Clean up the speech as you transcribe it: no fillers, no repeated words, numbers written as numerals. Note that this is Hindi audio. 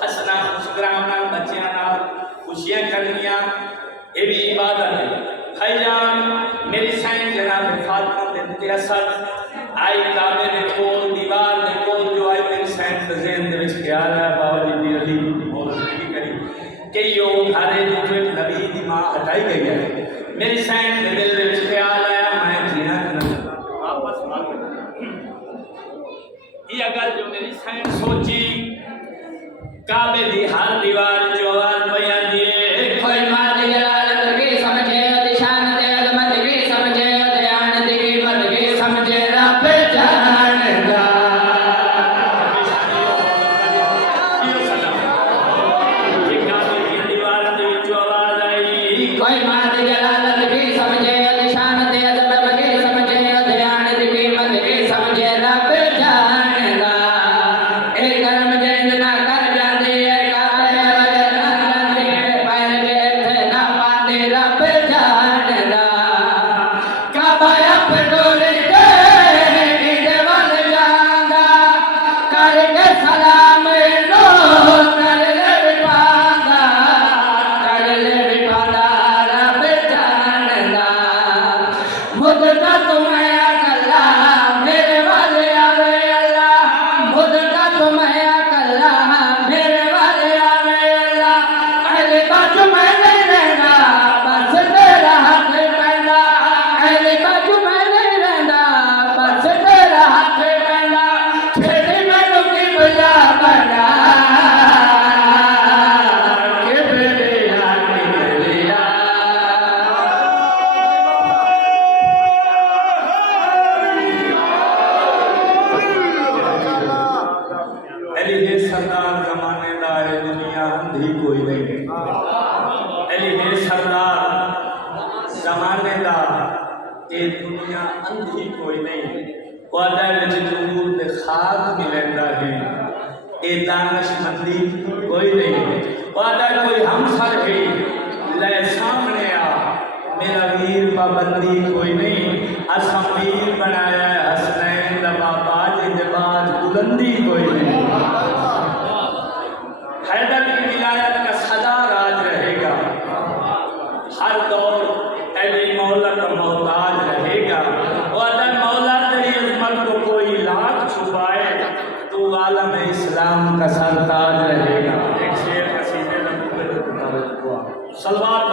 हसना मुस्कुराना नाल बच्चों नाल खुशियां करनिया ये भी इबादत है। भाईजान मेरी साईं जनाब फातिमा बिनत असद आई काबे दे कोल दीवार दे कोल जो आई मेरी साईं दे ज़हन दे विच ख्याल है बाबा जी दी अली मौत नहीं करी कि यो हरे जो नबी दी मां हटाई गई है। मेरी साईं दे दिल दे विच ख्याल आया मैं जीना वापस मांग ये अगर जो मेरी साईं सोची काबे दी हर दीवार जो आवाज बयान दिए कोई मार जलालत की समझे निशान दे अजमत की समझे दयान दी कीमत की समझे रब जानदा ये काबे दी दीवार दे जो आवाज आई कोई मार जलालत की समझे निशान दे अजमत की समझे दयान दी कीमत की समझे रब जानदा ए करम जैन ना कर जांदे सरदार जमाने दा है दुनिया अंधी कोई नहीं अली है सरदार जमाने दा ये दुनिया अंधी कोई नहीं वादा विच नूर दे खाक मिलंदा है ये दानिशमंदी कोई नहीं वादा कोई हमसर है ले सामने आ मेरा वीर पाबंदी कोई नहीं असा वीर बनाया हसनैन दा बाबा जिंदबाज बुलंदी कोई नहीं हैदर की विलायत का सदा राज रहेगा हर दौर अली मौला का मोहताज रहेगा वादा मौला तेरी अजमत को कोई लाख छुपाए तो आलम इस्लाम का सरताज रहेगा। एक शेर कसीदे सलवात